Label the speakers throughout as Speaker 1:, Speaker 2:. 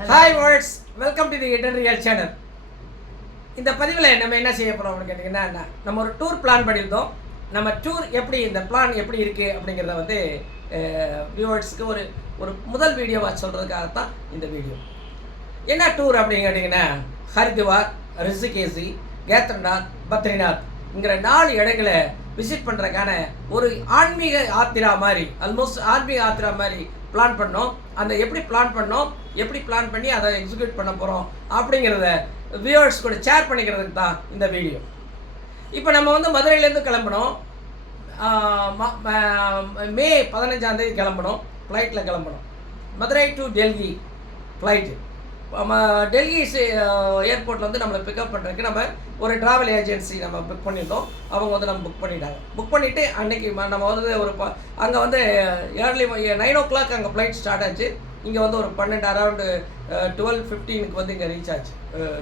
Speaker 1: Hi words welcome to the hidden real channel இந்த பதிவில் நம்ம என்ன செய்ய போகிறோம் அப்படின்னு கேட்டிங்கன்னா நம்ம ஒரு டூர் பிளான் பண்ணியிருந்தோம். நம்ம டூர் எப்படி இந்த பிளான் எப்படி இருக்குது அப்படிங்கிறத வந்து வியூவர்ஸ்க்கு ஒரு ஒரு முதல் வீடியோவாக சொல்கிறதுக்காகத்தான் இந்த வீடியோ என்ன டூர் அப்படின்னு கேட்டிங்கன்னா ஹரித்வார் ரிஷிகேசி கேத்ரநாத் பத்ரிநாத்ங்கிற நாலு இடங்களை விசிட் பண்ணுறதுக்கான ஒரு ஆன்மீக யாத்திரா மாதிரி ஆல்மோஸ்ட் ஆன்மீக யாத்திரா மாதிரி பிளான் பண்ணோம். அந்த எப்படி பிளான் பண்ணோம்? எப்படி பிளான் பண்ணி அதை எக்ஸிக்யூட் பண்ண போகிறோம் அப்படிங்கிறத வியூவர்ஸ் கூட ஷேர் பண்ணிக்கிறதுக்கு தான் இந்த வீடியோ இப்போ நம்ம வந்து மதுரையிலேருந்து கிளம்பணும் ம- மே பதினஞ்சாந்தேதி கிளம்பணும் ஃப்ளைட்டில் கிளம்பணும் மதுரை டு டெல்லி ஃப்ளைட்டு நம்ம டெல்லி ஏர்போர்ட்டில் வந்து நம்மளை பிக்கப் பண்ணுறதுக்கு நம்ம ஒரு ட்ராவல் ஏஜென்சி நம்ம புக் பண்ணியிருந்தோம். அவங்க வந்து நம்ம புக் பண்ணிட்டாங்க. புக் பண்ணிவிட்டு அன்றைக்கி ம- நம்ம வந்து ஒரு ப அங்கே வந்து ஏர்லி நைன் ஓ கிளாக் அங்கே ஃப்ளைட் ஸ்டார்ட் ஆச்சு. இங்கே வந்து ஒரு பன்னெண்டு அரௌண்டு டுவெல் ஃபிஃப்டீனுக்கு வந்து இங்கே ரீச் ஆச்சு.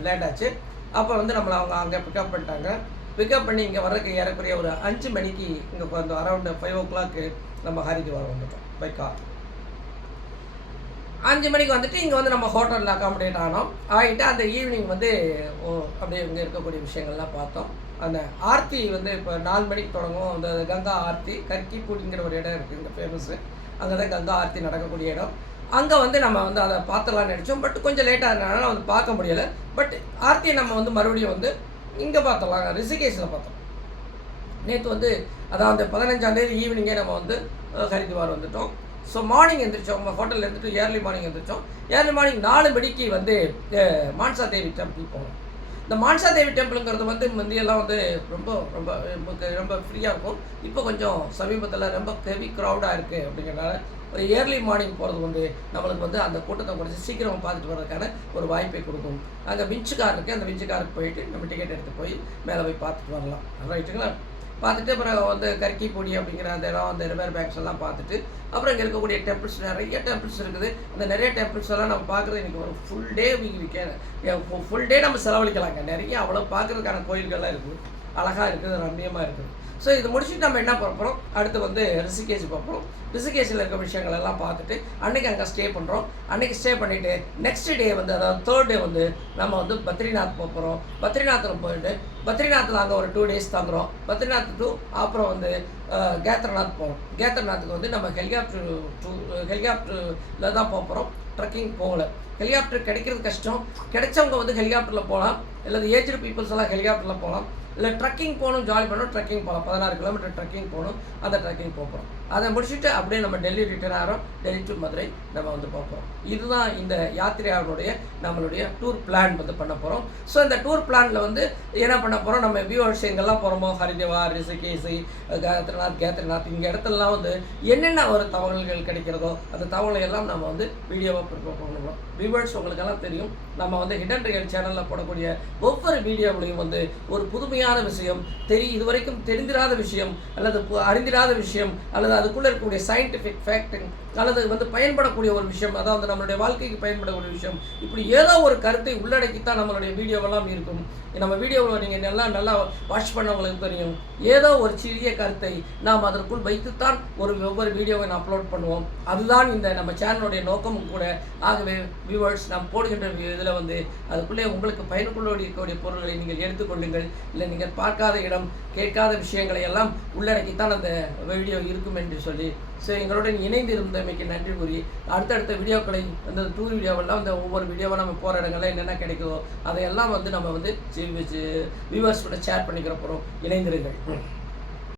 Speaker 1: லேண்ட் ஆச்சு. அப்போ வந்து நம்மளை அவங்க அங்கே பிக்கப் பண்ணிட்டாங்க. பிக்கப் பண்ணி இங்கே வர்றதுக்கு ஏறக்குறைய ஒரு அஞ்சு மணிக்கு இங்கே வந்து அரௌண்டு ஃபைவ் ஓ கிளாக்கு நம்ம ஹரித்வார் வந்துட்டோம் பை கார் அஞ்சு மணிக்கு வந்துட்டு இங்கே வந்து நம்ம ஹோட்டலில் அக்காமடேட் ஆனோம். ஆகிட்டு அந்த ஈவினிங் வந்து ஓ அப்படியே இங்கே இருக்கக்கூடிய விஷயங்கள்லாம் பார்த்தோம். அந்த ஆர்த்தி வந்து இப்போ நாலு மணிக்கு தொடங்கும் அந்த கங்கா ஆர்த்தி கர்க்கிப்பூடிங்கிற ஒரு இடம் இருக்குது இங்கே ஃபேமஸ்ஸு அங்கே தான் கங்கா ஆர்த்தி நடக்கக்கூடிய இடம். அங்கே வந்து நம்ம வந்து அதை பார்த்துலாம்னு நினச்சோம். பட் கொஞ்சம் லேட்டாக இருந்தனால வந்து பார்க்க முடியலை. பட் ஆர்த்தியை நம்ம வந்து மறுபடியும் வந்து இங்கே பார்த்தலாம் ரிஷிகேஷில் பார்த்தோம். நேற்று வந்து அதாவது பதினஞ்சாந்தேதி ஈவினிங்கே நம்ம வந்து ஹரித்வார் வந்துட்டோம். ஸோ மார்னிங் எழுந்திரிச்சோம் நம்ம ஹோட்டலில் இருந்துட்டு ஏர்லி மார்னிங் எழுந்திரிச்சோம் ஏர்லி மார்னிங் நாலு மணிக்கு வந்து மான்சா தேவி டெம்பிள் போகணும் இந்த மான்சா தேவி டெம்பிளுங்கிறது வந்து முந்தியெல்லாம் வந்து ரொம்ப ரொம்ப ரொம்ப ரொம்ப ஃப்ரீயாக இருக்கும். இப்போ கொஞ்சம் சமீபத்தில் ரொம்ப ஹெவி க்ரௌடாக இருக்குது அப்படிங்கிறனால ஒரு ஏர்லி மார்னிங் போகிறது வந்து நம்மளுக்கு வந்து அந்த கூட்டத்தை குறைச்சி சீக்கிரம் பார்த்துட்டு வர்றதுக்கான ஒரு வாய்ப்பை கொடுக்கும். அங்கே விஞ்சு கார் இருக்குது அந்த விஞ்சு காருக்கு போயிட்டு நம்ம டிக்கெட் எடுத்து போய் மேலே போய் பார்த்துட்டு வரலாம். ரைட்டுங்களா பார்த்துட்டு அப்புறம் வந்து கர்க்கி பொடி அப்படிங்கிற அந்த இடம் அந்த ரிவர் பேக்ஸ் எல்லாம் பார்த்துட்டு அப்புறம் இங்கே இருக்கக்கூடிய டெம்பிள்ஸ் நிறைய டெம்பிள்ஸ் இருக்குது. அந்த நிறைய டெம்பிள்ஸ் எல்லாம் நம்ம பார்க்குறது இன்றைக்கி ஒரு ஃபுல் டே ஃபுல் டே நம்ம செலவழிக்கலாங்க. நிறைய அவ்வளோ பார்க்குறதுக்கான கோயில்கள்லாம் இருக்குது அழகாக இருக்குது ரம்மியமாக இருக்குது. ஸோ இது முடிச்சுட்டு நம்ம என்ன பார்ப்போம் அடுத்து வந்து ரிஷிகேஷ் பார்ப்போம் ரிஷிகேஷில் இருக்க விஷயங்கள் எல்லாம் பார்த்துட்டு அன்னைக்கு அங்கே ஸ்டே பண்ணுறோம் அன்றைக்கி ஸ்டே பண்ணிவிட்டு நெக்ஸ்ட் டே வந்து அதாவது தேர்ட் டே வந்து நம்ம வந்து பத்ரிநாத் போகிறோம் பத்ரிநாத்தில் போயிட்டு பத்ரிநாத்தில் அங்கே ஒரு டூ டேஸ் தங்குறோம். பத்ரிநாத் டூ அப்புறம் வந்து கேத்ரநாத் போகிறோம் கேத்ரநாத்துக்கு வந்து நம்ம ஹெலிகாப்டர் டூ ஹெலிகாப்டரில் தான் போக போகிறோம் ட்ரக்கிங் போகல. ஹெலிகாப்டர் கிடைக்கிறது கஷ்டம். கிடைச்சவங்க வந்து ஹெலிகாப்டரில் போகலாம். இல்லை ஏஜ்டு பீப்புள்ஸ் எல்லாம் ஹெலிகாப்டரில் போகலாம். இல்லை ட்ரக்கிங் போகணும் ஜாலி பண்ணணும் ட்ரக்கிங் போகலாம். பதினாறு கிலோமீட்டர் ட்ரக்கிங் போகணும் அந்த ட்ரக்கிங் போகிறோம் அதை முடிச்சுட்டு அப்படியே நம்ம டெல்லி ரிட்டர்ன் ஆகிறோம் டெல்லி டு மதுரை நம்ம வந்து பார்ப்போம் இதுதான் இந்த யாத்திரையாளருடைய நம்மளுடைய டூர் பிளான் வந்து பண்ண போகிறோம் ஸோ இந்த டூர் பிளானில் வந்து என்ன பண்ண போகிறோம் நம்ம வியூவர்ஸ் எங்கெல்லாம் போகிறோமோ ஹரிதேவா ரிஷிகேசி கேத்ரிநாத் கேத்ரிநாத் இங்கே இடத்துலலாம் வந்து என்னென்ன ஒரு தகவல்கள் கிடைக்கிறதோ அந்த தகவலை எல்லாம் நம்ம வந்து வீடியோவாக ப்ரிப்பேர் பண்ணுறோம் வியூவர்ஸ் உங்களுக்கெல்லாம் தெரியும். நம்ம வந்து ஹிடன் ரியல் சேனலில் போடக்கூடிய ஒவ்வொரு வீடியோவிலையும் வந்து ஒரு புதுமையான விஷயம் தெரி இதுவரைக்கும் தெரிந்திராத விஷயம் அல்லது அறிந்திராத விஷயம் அல்லது அதுக்குள்ளே இருக்கக்கூடிய சயின்டிஃபிக் ஃபேக்டிங் அல்லது வந்து பயன்படக்கூடிய ஒரு விஷயம் அதாவது நம்மளுடைய வாழ்க்கைக்கு பயன்படக்கூடிய விஷயம் இப்படி ஏதோ ஒரு கருத்தை உள்ளடக்கித்தான் நம்மளுடைய வீடியோவெல்லாம் இருக்கும். நம்ம வீடியோவில் நீங்கள் நல்லா நல்லா வாட்ச் பண்ணவங்களுக்கு தெரியும். ஏதோ ஒரு சிறிய கருத்தை நாம் அதற்குள் வைத்துத்தான் ஒரு ஒவ்வொரு வீடியோவை நான் அப்லோட் பண்ணுவோம். அதுதான் இந்த நம்ம சேனலுடைய நோக்கமும் கூட. ஆகவே வியூவர்ஸ் நாம் போடுகின்ற இதில் வந்து அதுக்குள்ளே உங்களுக்கு பயனுக்குள்ள இருக்கக்கூடிய பொருள்களை நீங்கள் எடுத்துக்கொள்ளுங்கள் இல்லை நீங்கள் பார்க்காத இடம் கேட்காத விஷயங்களை எல்லாம் உள்ளடக்கித்தான் அந்த வீடியோ இருக்கும் என்று சொல்லி. ஸோ எங்களுடன் இணைந்து இருந்தமைக்கு நன்றி கூறி அடுத்தடுத்த வீடியோக்களை அந்த டூர் வீடியோவெல்லாம் அந்த ஒவ்வொரு வீடியோவாக நம்ம போகிற இடங்கள்ல என்னென்ன கிடைக்குதோ அதையெல்லாம் வந்து நம்ம வந்து வியூவர்ஸ் கூட ஷேர் பண்ணிக்கிற போகிறோம் இணைந்திருங்கள்.